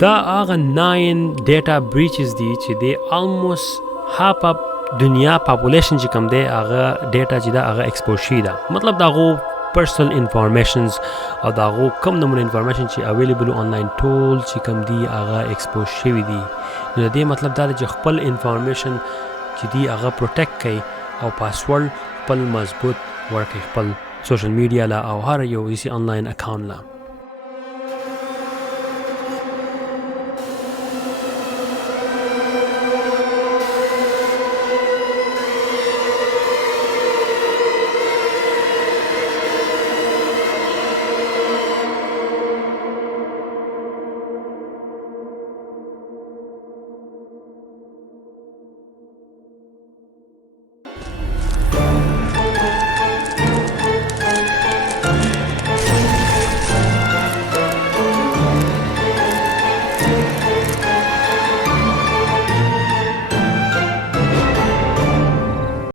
دا هغه 9 ډیټا بریچز دي چې د almost half of دنیا پاپولیشن چې کوم دی هغه ډیټا چې دا هغه ایکسپوز شي دا مطلب دا غو پرسنل انفارمیشنز او دا غو کم نمونه انفارمیشن چې اویلیبل آنلاین ټول چې کوم دی هغه ایکسپوز شوی دی نو د دې مطلب دا چې خپل انفارمیشن چې دی هغه پروټیکټ کړئ او پاسورډ خپل مضبوط ورکړئ خپل سوشل میډیا لا او هر یو اسی آنلاین اکاونټ لا